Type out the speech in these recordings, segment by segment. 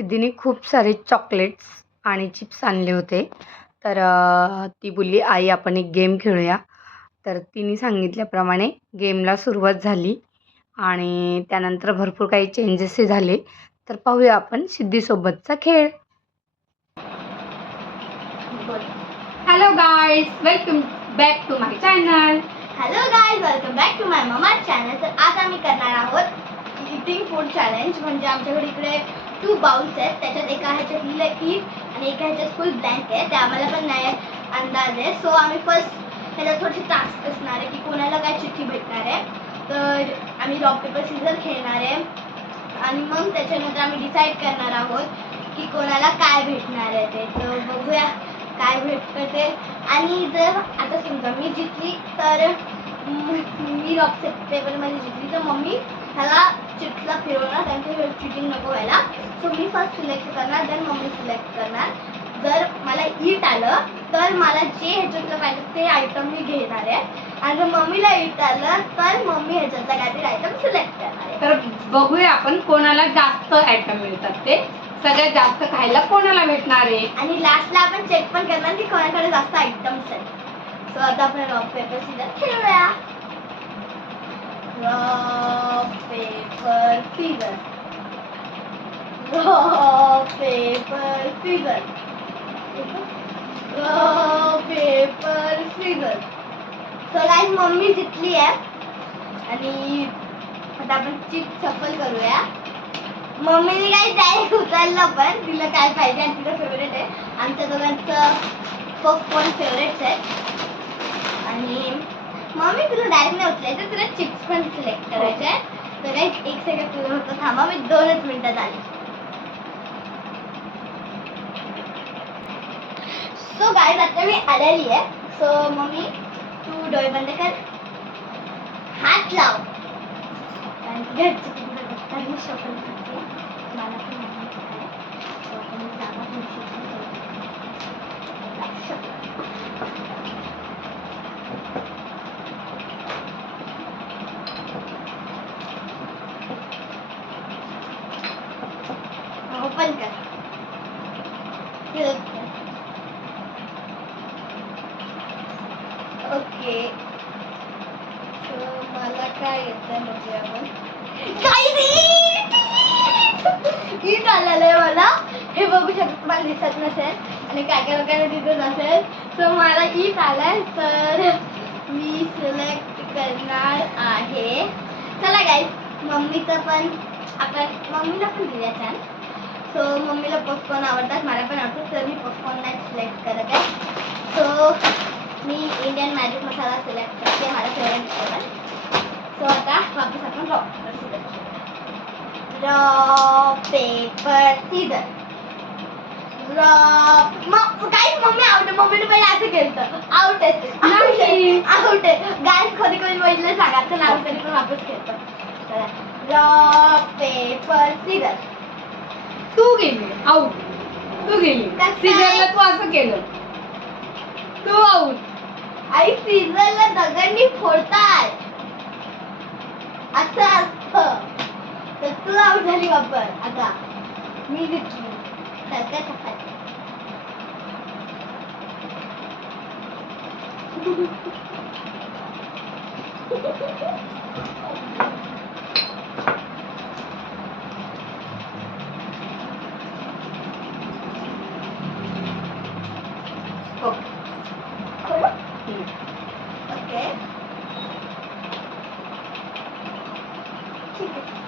सिद्धीने खूप सारे चॉकलेट्स आणि चिप्स आणले होते. तर ती बोलली आई आपण एक गेम खेळूया. तर तिने सांगितल्याप्रमाणे गेमला सुरुवात झाली आणि त्यानंतर भरपूर काही चेंजेसही झाले. तर पाहूया आपण सिद्धीसोबतचा खेळ. Hello guys welcome back to my channel hello guys welcome back to my mama channel तर आज आम्ही करणार आहोत इटिंग फूड चॅलेंज म्हणजे आमच्याकडे इकडे टू बाउल्स आहेत. त्याच्यात एका ह्याच्यात लिहिलं ईट आणि एका ह्याच्यात फुल ब्लँक आहे. ते आम्हाला पण नाही अंदाज आहे. सो आम्ही फर्स्ट ह्याला थोडेसे टास्क असणार आहे की कोणाला काय चिठ्ठी भेटणार आहे. तर आम्ही रॉक पेपर सीझर खेळणार आहे. आणि मग त्याच्यानंतर आम्ही डिसाईड करणार आहोत की कोणाला काय भेटणार आहे ते. तर बघूया काय भेटतं ते. आणि जर आता समजा मी जिंकली तर म- रॉक पेपरमध्ये जिंकली. तर मम्मी ह्याला चिट्सला फिरवणार त्यांचं चिटिंग नको व्हायला. सो मी फर्स्ट सिलेक्ट करणार देन मम्मी सिलेक्ट करणार. जर मला ईट आलं तर मला जे ह्याच्यातलं पाहिजे ते आयटम मी घेणार आहे. आणि जर मम्मीला ईट आलं तर मम्मी ह्याच्यातला काहीतरी आयटम सिलेक्ट करणार आहे. तर बघूया आपण कोणाला जास्त आयटम मिळतात ते. सगळ्यात जास्त खायला कोणाला भेटणार आहे? आणि लास्टला आपण चेक पण करणार की कोणाकडे जास्त आयटम्स आहेत सो आता आपण rock paper scissor खेळूया. Rock paper scissor rock paper scissor rock paper scissor so guys mummy जिंकली आहे आणि आता आपण चिप सफल करूया. मम्मीने काही डायरेक्ट उचललं पण तिला काय पाहिजे आणि तिचं फेवरेट आहे. आमच्या दोघांचं पॉपकॉर्न फेवरेट्स आहे आणि मम्मी तुला डायरेक्ट नाही उचलायचं तुला चिप्स पण सिलेक्ट करायचे आहे तर एक सेकंड तुला होतं थांबा मी दोनच मिनिटात आले. सो गाईज आता मी आलेली आहे. सो मम्मी तू डोळे बंद कर. हात लाव. आणि घरचे तुमच्या बघताना शपथ घेतली मला पण माहिती आहे. So, आपण जागा पण शिकून घेऊ. शपथ. ओपन कर Select कर. ओके So, मला काय येतं म्हणजे आपण काही ईट आलेलं आहे मला हे बघू शकता तुम्हाला दिसत नसेल आणि काय काय लोकांना दिसत नसेल तर मला तर मी सिलेक्ट करणार आहे. चला गाई मम्मीचं पण आपण मम्मीला पण दिल्या छान. सो मम्मीला पॉपकॉर्न आवडतात मला पण आवडतात तर मी पॉपकॉर्न नाही सिलेक्ट करत आहे. सो मी इंडियन मॅजिक मसाला सिलेक्ट करते माझा फेवरेट फ्लेवर सो आता वापस आपण rock paper scissor rock paper scissor rock मग काही मम्मी आउट मम्मीने पहिले असं केलं आउट आहे. आउट आहे. गाईज कधी कधी बघितलं सांगायचं नाव तरी पण वापस खेळतो रॉक पेपर सीझर तू गेली. आऊट तू गेली? सीझरला तू असं केलं. तू आऊट आई सीझरला दगडनी फोडताय. असं असतं. तर तू आउट झाली वापर आता मी घेतली. तर काय सफाई ओके ठीक आहे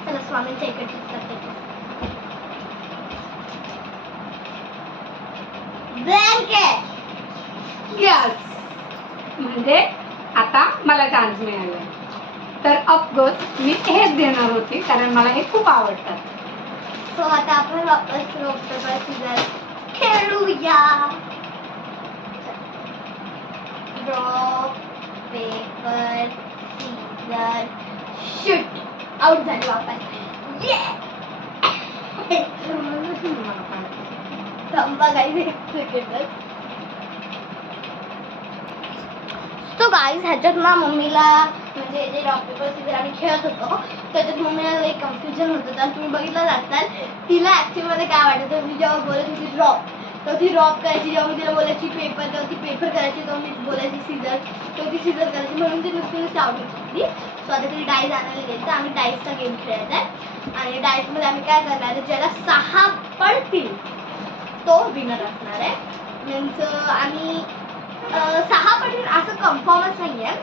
चला स्वामींच्या इकडची करते ब्लँकेट यस म्हणजे आता मला चान्स मिळाला. तर अफकोर्स मी हेच देणार होते कारण मला हे खूप आवडतात. सो आता आपण वापस rock paper scissor खेळूया. Rock paper scissor shoot out झाली वापस. ये थांबा काही एक सेकंड तो गाईज ह्याच्यात ना मम्मीला म्हणजे जे रॉक पेपर सीझर आम्ही खेळत होतो त्याच्यात मम्मीला एक कन्फ्युजन होतं तर तुम्ही बघितलं असाल तिला ऍक्च्युअलमध्ये काय वाटत मी जेव्हा बोलत होती रॉक तर ती रॉक करायची जेव्हा मी तिला बोलायची पेपर तेव्हा ती पेपर करायची तेव्हा मी बोलायची सीझर तेव्हा ती सीझर करायची. म्हणून ती नुसती नुसती आवडत होती सो आता ती डाईज आणायला गेली तर आम्ही डाईसचा गेम खेळायचा आहे. आणि डाईजमध्ये आम्ही काय करणार आहे ज्याला सहा पडतील तो विनर असणार आहे. मीन्स आम्ही सहा पडतील असं कन्फर्मच नाही आहे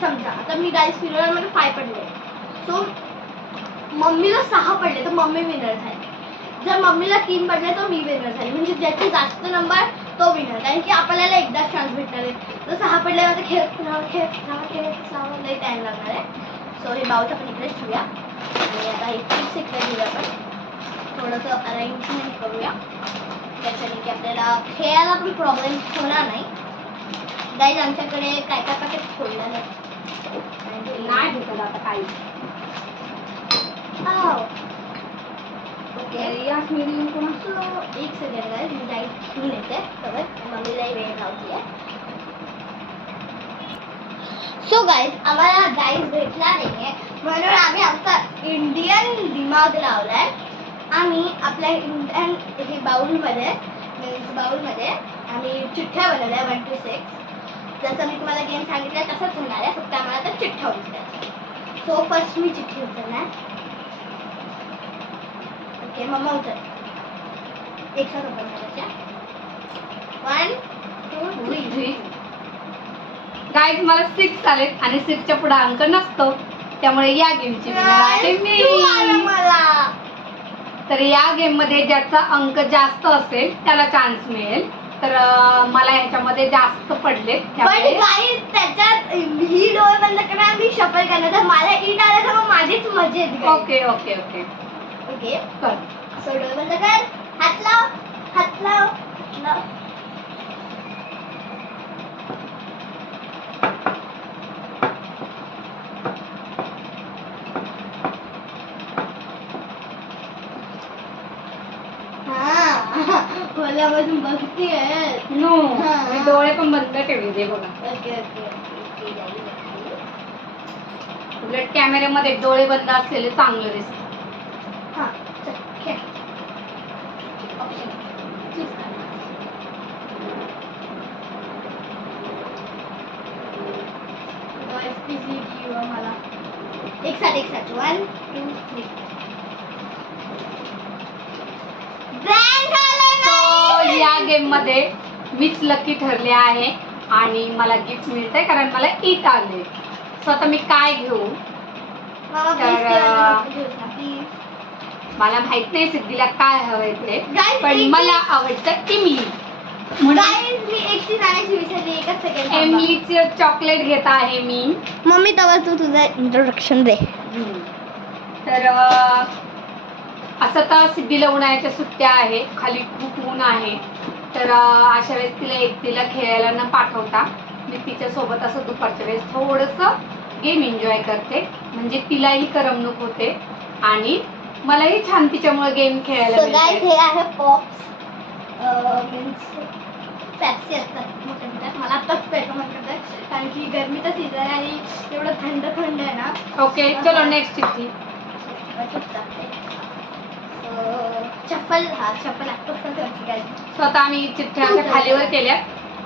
समजा आता मी डाईस फिरवणार मला फाय पडले सो मम्मीला सहा पडले तर मम्मी विनर झाली. जर मम्मीला तीन पडले तर मी विनर झाली. म्हणजे ज्याचे जास्त नंबर तो विनर कारण की आपल्याला एकदाच चान्स भेटणार आहे. तर सहा पडल्यानंतर खेळ खेळ खेळून राहावं खेळ सहा लई टाईम लागणार आहे. सो हे बाऊच आपण इकडेच ठेवूया आणि आता एक चिप्स इकडे ठेवूया आपण. थोडंसं अरेंजमेंट करूया. त्याच्याने की आपल्याला खेळायला पण प्रॉब्लेम होणार नाही. गाईज आमच्याकडे काय काय पॅकेट खोललं नाही नाही भेटत आता काही. ओके यासमीन येऊन कोण? सो एक सेकंड गाईज मी डाईट घेऊन येते तर मम्मीलाही वेळ लावते सो गाईज आम्हाला डाईस भेटला नाहीये. म्हणून आम्ही आमचा इंडियन दिमाग लावलाय. आम्ही आपल्या इंडियन हे बाउलमध्ये मीन्स बाउलमध्ये आम्ही चिठ्ठ्या बनवल्या वन टू सिक्स जसं मी तुम्हाला गेम सांगितलं तसंच होणार आहे. फक्त आम्हाला आता चिठ्ठ्या उचलायच्या सो फर्स्ट मी चिठ्ठी उचलणार. ओके मम्मा उचल. एक साथ ओपन करायच्या वन टू थ्री गाईज मला सिक्स आलेत आणि सिक्सच्या पुढे अंक नसतो. त्यामुळे या गेमची आला तर या गेममध्ये ज्याचा अंक जास्त असेल त्याला चान्स मिळेल. तर मला ह्याच्यामध्ये जास्त पडले त्याच्यात ही डोळे बंद करणार मी शफल करणार तर मला ईट आलं तर मग माझीच मजेत. Okay okay okay. ओके? कर. सो डोळे बंद कर. हात लाव. हात लाव. हात लाव हा खोल्यामधून बघतीये नो. मी डोळे पण बंद ठेवले बघा ओके. उलट कॅमेऱ्यामध्ये डोळे बंद असलेले चांगलं दिसत हा चल खेळ ऑप्शन चूज कर Guys, please leave you आम्हाला एक साथ एक साथ one two three blank So, या गेम मध्ये मीच लकी ठरले आहे आणि मला गिफ्ट मिळतंय कारण मला ईट आले सो आता मी काय घेऊ? तर, मला माहीत नाही सिद्धीला काय हवंय ते पण मला आवडतं इमली. इमलीचे चॉकलेट घेत आहे मी. मम्मी तवर तू तुझं इंट्रोडक्शन दे. तर असं तर सिद्धीला उन्हाळ्याच्या सुट्ट्या आहे खाली खूप ऊन आहे. तर अशा वेळेस तिला एकटीला खेळायला न पाठवता मी तिच्यासोबत असं दुपारच्या वेळेस थोडंसं गेम एन्जॉय करते म्हणजे तिलाही करमणूक होते आणि मलाही छान तिच्यामुळे गेम खेळायला मिळते हे आहे पॉप्स पॅप्सी असतात मला आत्ताच प्यायचं म्हणतात कारण की गरमीचा सीझन आहे आणि एवढं थंड थंड आहे ना ओके चलो नेक्स्ट चिठ्ठी चप्पल हा चप्पल आत्ताच स्वतः आम्ही चिठ्ठ्या अशा खालीवर केल्या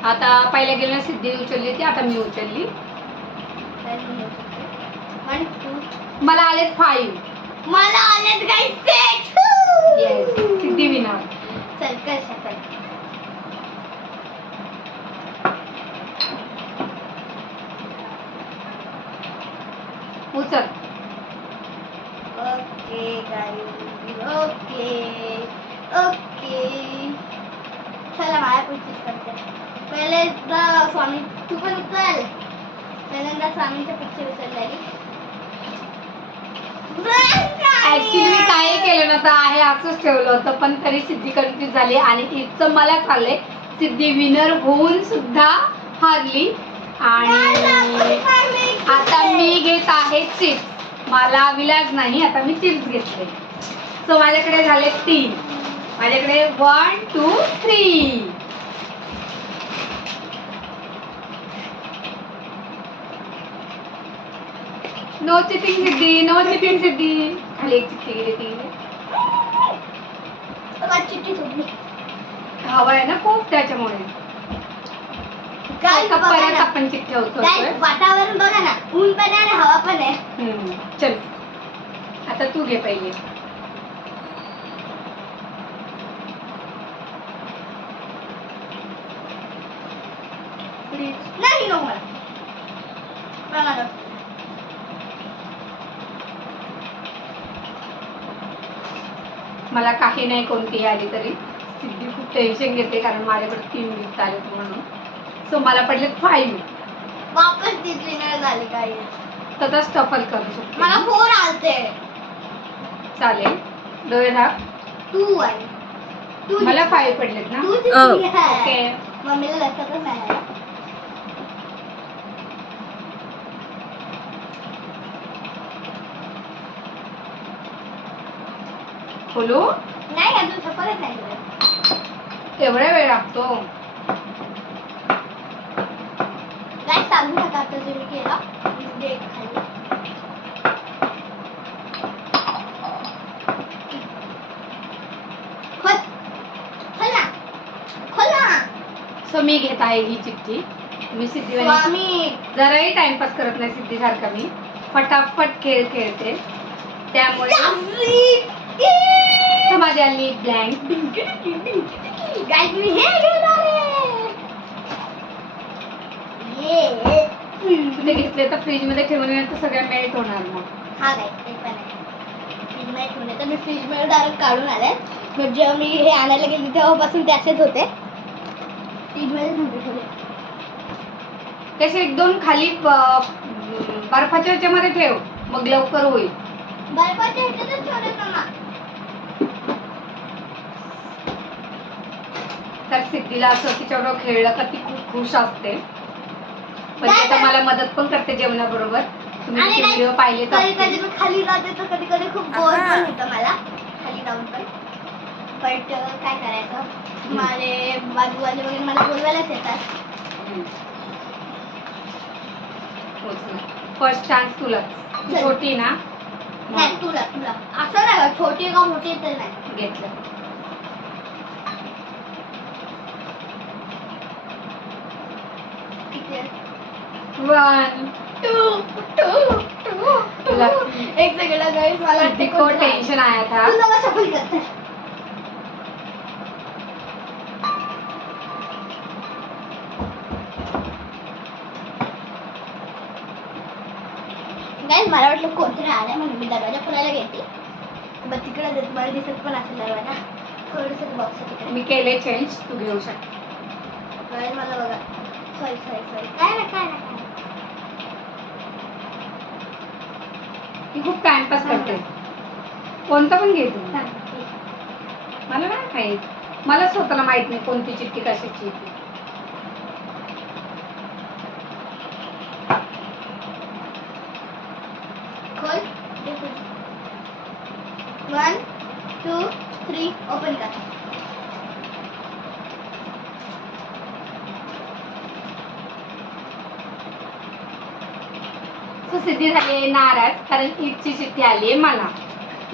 आता पहिल्या गेल्या सिद्धी उचलली होती आता मी उचलली. वन मला आले फाईव्ह मला आलेत सिक्स येस सिद्धी विनर चल कर शफल उचल ओके गाईज ओके ओके चला माझ्या पुढचीच करते एकदा स्वामी तू पण उचल पहिल्यांदा स्वामींच्या पिक्चर उचललेली. ऍक्च्युली मी काय केलं ना तर आहे असंच ठेवलं होतं पण तरी सिद्धी कन्फ्युज झाली आणि इथचं मला चाललंय. सिद्धी विनर होऊन सुद्धा हारली. आणि आता मी घेत आहे चिप्स मला विलाज नाही आता मी चिप्स घेतले. सो माझ्याकडे झाले तीन. माझ्याकडे one two three no cheating Siddhi no cheating Siddhi खाली एक चिठ्ठी गेली माझी चिठ्ठी सुटली हवा आहे ना खूप त्याच्यामुळे. गाईज आता बघा परत ना. आपण चिठ्ठी उचलतोय. गाईज वातावरण बघा ना. ऊन पण आहे आणि हवा पण आहे. हम्म, चल. आता तू घे पहिले नाही नको मला मला नको. मला काही नाही कोणतीही आली तरी. सिद्धी खूप टेन्शन घेते कारण माझ्याकडे तीन गिफ्ट आले म्हणून. सो मला पडले फाईव्ह वापस दिसली नाही झाली काही. तसा स्टफल करू शकते मला फोर आलते. चालेल. डोळे झाक टू आहे मला फाईव्ह पडलेत ना? तू Oh. ओके मम्मीला लक्षातच नाही आलं. खोलू? नाही अजून सफलच नाही. एवढा वेळ लागतो? काय सांगू नका आता जे मी केलं सो मी घेत आहे ही चिठ्ठी. मी सिद्धी स्वामी. जराही टाइमपास करत नाही सिद्धी सारखा मी. फटाफट खेळ खेळते. त्यामुळे समाधी आली ब्लँक गाईज मी हे घेणार आहे घेतले तर फ्रीजमध्ये ठेवून तर सगळ्या मेल्ट होणार मग. हा काय ते पण आहे. फ्रीजमध्ये ठेवले तर मी फ्रीजमध्ये डायरेक्ट काढून आले. मग जेव्हा मी हे आणायला गेली तेव्हापासून ते असेच होते. फ्रीजमध्ये नव्हते ठेवले. तसे एक दोन खाली बर्फाच्या ह्याच्यामध्ये ठेव. मग लवकर होईल. बर्फाच्या ह्याच्यातच ठेवले मामा तर सिद्धीला असं तिच्याबरोबर खेळलं का ती खूप खुश असते. पण काय आता? मला मदत पण करते जेवणाबरोबर. तुम्ही तिचे व्हिडिओ पाहिलेच कधी कधी असतील. मी खाली जाते तर कधी कधी खूप बोर. पण होतं मला. खाली जाऊन पण. बट काय करायचं? माझे बाजूवाले वगैरे मला बोलवायलाच येतात. फर्स्ट चान्स तुला तू. छोटी ना. नाही तुला तुला. असं नाही का, छोटी का मोठी तर नाही. घेतलं किती आहे? वन टू टू टू एक सेकंड गाईस मला वाटते को आहे. टेंशन आया था तू shuffle करते गाईस मला वाटलं कोणतरी आलंय म्हणून मी दरवाजा खोलायला गेली बट तिकडे जर तुम्हाला दिसत पण असेल दरवाजा थोडंसं बॉक्स तिकडे. मी केले चेंज तू घेऊ शकते. मला बघा. सॉरी सॉरी सॉरी काय ना काय? ना काय ती खूप टाइमपास करते कोणतं पण घे तू. ना. मला नाही माहीत. मला स्वतःला माहीत नाही कोणती चिठ्ठी कशाची आहे ती. खोल वन टू थ्री ओपन कर सिद्धी झाली नाराज कारण ईदची चिठ्ठी आली आहे मला.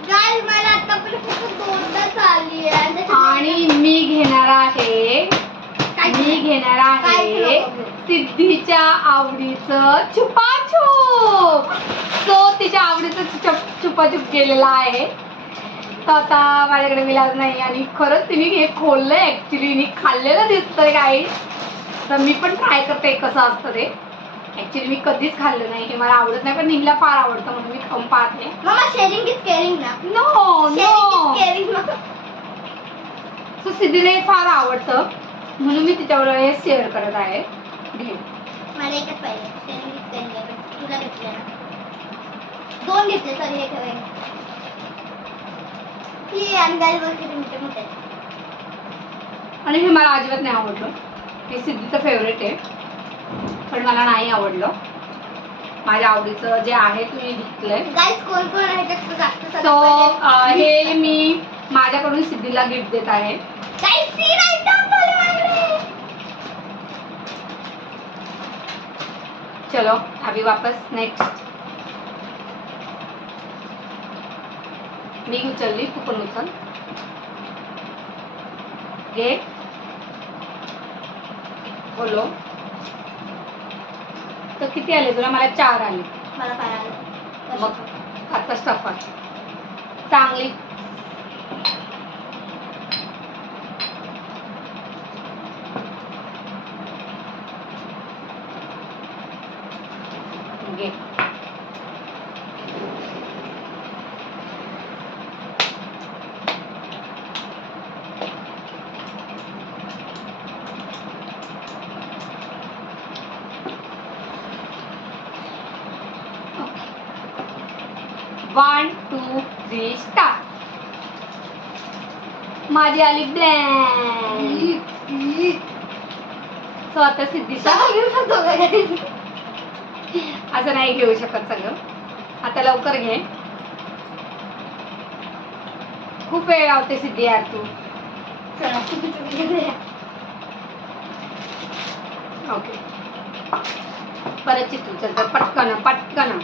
गाईस मला आतापर्यंत फक्त दोनदाच आली आहे. आणि मी घेणार आहे मी घेणार आहे? सिद्धीच्या आवडीचं छुपाछूप. तो तिच्या आवडीचं छुप- छुपाछूप गेलेला आहे. तर आता माझ्याकडे विलाज नाही आणि खरंच तिने हे खोललंय ऍक्च्युली खाल्लेलं दिसतंय काही तर मी पण ट्राय करते कसं असतं ते. ऍक्च्युली मी कधीच खाल्लं नाही. हे मला आवडत नाही पण निमला फार आवडतं म्हणून मी खाऊन पाहते. मामा शेअरिंग इज केअरिंग ना? नो शेअरिंग नो सो सिद्धीला हे फार आवडतं. म्हणून मी तिच्याबरोबर हे शेअर करत आहे. घे. मला एकच पाहिजे. शेअरिंग इज केअरिंग तुला घेतले ना? दोन घेतले सॉरी हे ठेवाय ही बघ किती मोठे मोठे आहेत. आणि हे मला अजिबात नाही आवडलं. हे सिद्धीचं फेवरेट आहे. पण मला नाही आवडलं. माझ्या आवडीचं जे आहे मी घेतलंय. हे मी माझ्याकडून सिद्धीला गिफ्ट देत आहे. चलो अभी वापस नेक्स्ट मी उचलली कुपन उचल. घे. बोलो. तर किती आले? तुला मला चार आले. मला काय आलं. मग आता स्टफर चांगली घे वन टू थ्री स्टार्ट माझी आली ब्लँक सो आता सिद्धीचा घेऊ शकतो? असं नाही घेऊ शकत सगळं आता लवकर घे खूप वेळ लावते सिद्धी यार तू. ओके परत चितू चल पटकन पटकन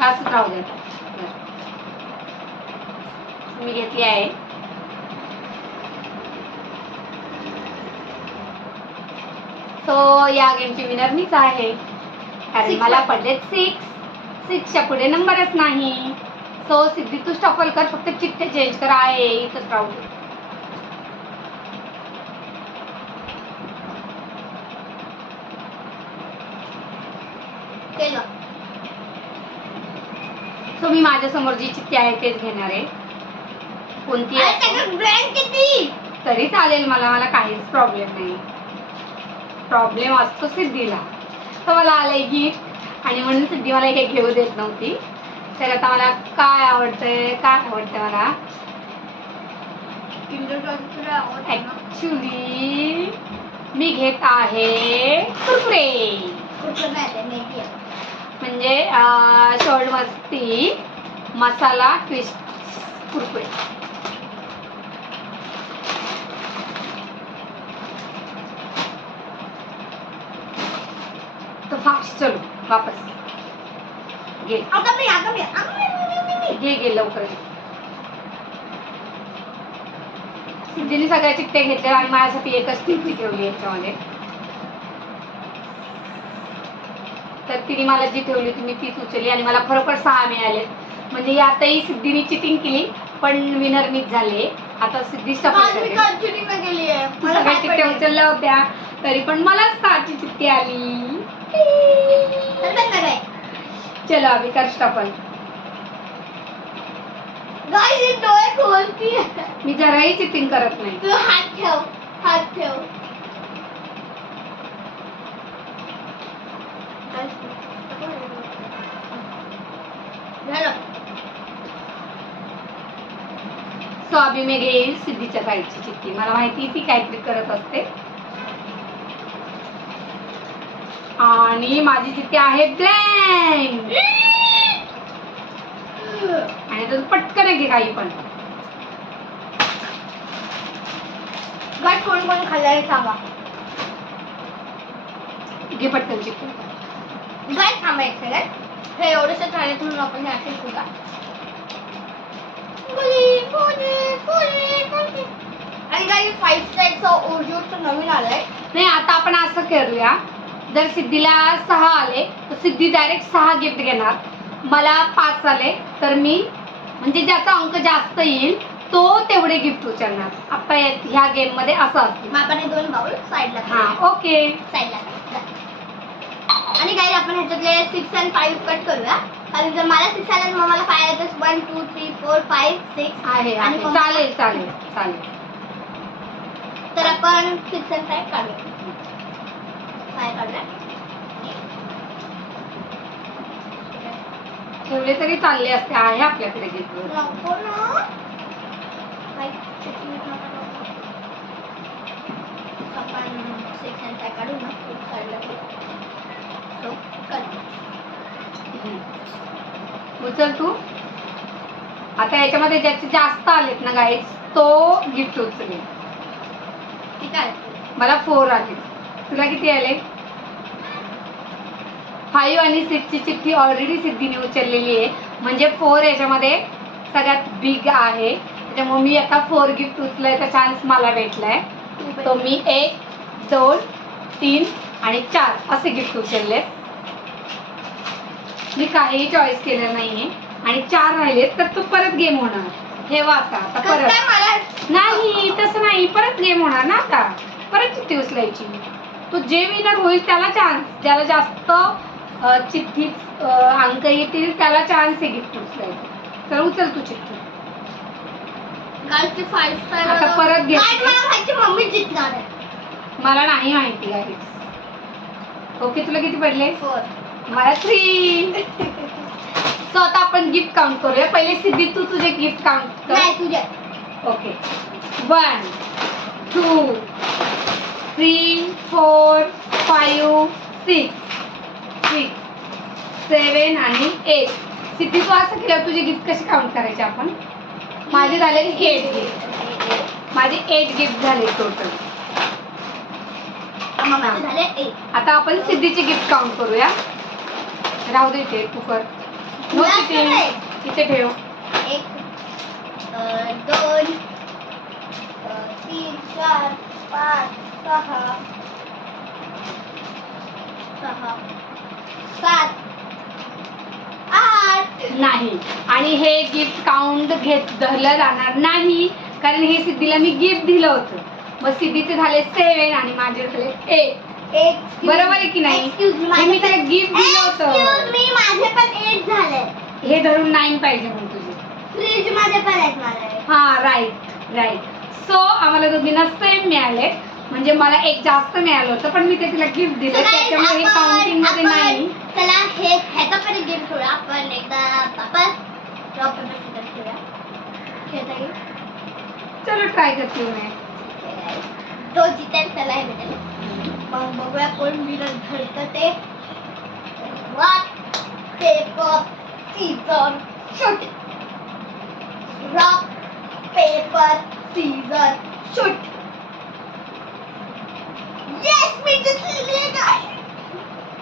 असंच राहू दे आता. बरं. मी घेतली आहे. सो या गेमची विनर मीच आहे. कारण मला पडले. सिक्स सिक्सच्या पुढे नंबरच नाही. सो सिद्धी तू स्टफल कर. फक्त चिठ्ठे चेंज कर. आहे इथंच राहू दे. सो मी माझ्यासमोर जी चिठ्ठी आहे तेच घेणार आहे. कोणती तरी चालेल मला मला काहीच प्रॉब्लेम नाही. प्रॉब्लेम असतो सिद्धीला. तर मला आलंय गिफ्ट आणि म्हणून सिद्धी मला हे घेऊ देत नव्हती. तर आता मला काय आवडतंय काय आवडतं मला? ऍक्च्युली मी घेत आहे कुरकुरे. म्हणजे शोल्ड मस्ती मसाला ट्विस्ट कुरकुरे. तो फास्ट चलो वापस. घे. मी- घे घे लवकर. सिद्धीने सगळ्या चिठ्ठ्या घेतल्या आणि माझ्यासाठी एकच चिठ्ठी ठेवली याच्यामध्ये. तर तिने मला जी ठेवली होती मी तीच उचलली आणि मला खरोखर सहा मिळाले. म्हणजे यातही सिद्धीने चिटिंग केली पण विनर मीच झाले. आता सिद्धी सगळ्या चिठ्ठ्या? उचलल्या होत्या तरी पण मलाच सहाची चिठ्ठी आली. चलो अभी कर स्टफल Guys, ही डोळे खोलती मी जराही चिटिंग करत नाही. तू हात ठेव हात ठेव. सो अभी मी घेईल सिद्धीच्या साईडची चिठ्ठी मला माहिती ती काहीतरी करत असते. आणि माझी चिठ्ठी आहे ब्लँक आणि तर पटकन घे काही पण. Guys, कोण कोण खाल्लं आहे सांगा. घे पटकन चिठ्ठी गाय थांबा एक सेकंड हे एवढेच राहिले म्हणून आपण हे असे करूया पुरी, पुरी, पुरी, पुरी. आणि काही फाईव्ह स्टाईलचं ओरिओचं नवीन आलंय. नाही आता आपण असं करूया. जर सिद्धीला सहा आले तर सिद्धी डायरेक्ट सहा गिफ्ट घेणार. मला पाच आले तर मी म्हणजे ज्याचा अंक जास्त येईल तो तेवढे गिफ्ट उचलणार. आता ह्या गेममध्ये असं असतं. मग आपण हे दोन बाउल साईडला हा ओके साईडला आणि काही आपण ह्याच्यातले सिक्स अँड फाईव्ह कट करूया. कारण जर मला सिक्स आले मग मला फाय आले तर one two three four five six आहे आणि आहे. मग- चालेल चालेल चालेल. तर आपण सिक्स अँड फाईव्ह काढूया. काढूया ठेवले तरी चालले असते आहे आपल्याकडे गिफ्ट नको ना. आपण काढू ना काढलं उचल तू. आता याच्यामध्ये ज्याचे जास्त आलेत ना गाईज तो गिफ्ट उचलेल ठीक आहे. मला फोर आले तुला किती आले? फाईव्ह आणि सिक्सची चिठ्ठी ऑलरेडी सिद्धीने उचललेली आहे. म्हणजे फोर याच्यामध्ये सगळ्यात बिग आहे. त्याच्यामुळे मी आता फोर गिफ्ट उचलायचा चान्स मला भेटलाय. तो मी एक दोन तीन आणि चार असे गिफ्ट उचलले. मी काहीही चॉईस केलं नाहीये. आणि चार राहिले तर तो परत गेम होणार. ठेवा आता आता परत. नाही तसं नाही. परत गेम होणार ना आता. परत चिठ्ठी उचलायची. तो जे विनर होईल त्याला चान्स ज्याला जास्त अं, अंक येतील त्याला चान्स आहे गिफ्ट उचलायचं तर उचल तू चिठ्ठी. आता परत घे. मम्मी जिंकणार आहे. मला नाही माहिती गाईस ओके तुला किती पडले? मला थ्री सो आता आपण गिफ्ट काउंट करूया. पहिले सिद्धी तू तुझे गिफ्ट काउंट कर. तुझे. Okay one two three four five six six seven आणि एट सिद्धी तू असं केलं तुझे गिफ्ट कसे काउंट करायचे आपण? माझे झाले एट गिफ्ट माझे एट गिफ्ट झाले टोटल आता आपण सिद्धीचे गिफ्ट काउंट करूया. राहू दे तू कर. नो मला तिथे ठेव. एक दोन तीन चार पाच सहा सहा सात आठ. नाही. आणि हे गिफ्ट काउंट घेत धरलं जाणार नाही कारण हे सिद्धीला मी गिफ्ट दिलं होतं. मग सिद्धीचे झाले सेवन आणि माझे झाले एट एक बरोबर आहे की नाही? मी मी त्याला gift दिलं होतं. मी माझे पण एट झाले. हे धरून नाईन पाहिजे म्हणून तुझे. फ्रीजमध्ये पण आहेत माझे. हा राईट राईट सो आम्हाला दोघींना सेम मिळाले. म्हणजे मला एक जास्त मिळालं होतं पण मी ते तिला गिफ्ट दिलं त्याच्यामुळे हे काउंटिंग मध्ये नाही. चला हे ह्याचा पण गेम खेळूया आपण एकदा आपण ड्रॉप पेपर खेळूया खेळता येईल चलो ट्राय करते मी. तो जितेल त्याला हे भेटेल. मग बघूया कोण विनर ठरतं ते. Rock paper scissor shoot rock paper scissor shoot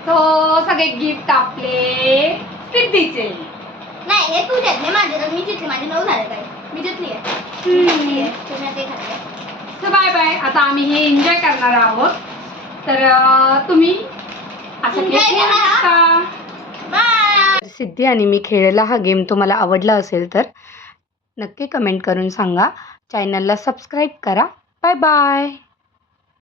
so सगळे गिफ्ट आपले सिद्धीचे. नाही हे तू जिंकले माझे तर मी जिंकले माझे नऊ झाले काय मी जिंकली आहे. ते सो बाय बाय आता आम्ही हे एन्जॉय करणार आहोत. तर तुम्ही असं खेळ सिद्धी आणि मी खेळलेला हा गेम तुम्हाला आवडला असेल तर नक्की कमेंट करून सांगा. चॅनलला सबस्क्राईब करा. Bye bye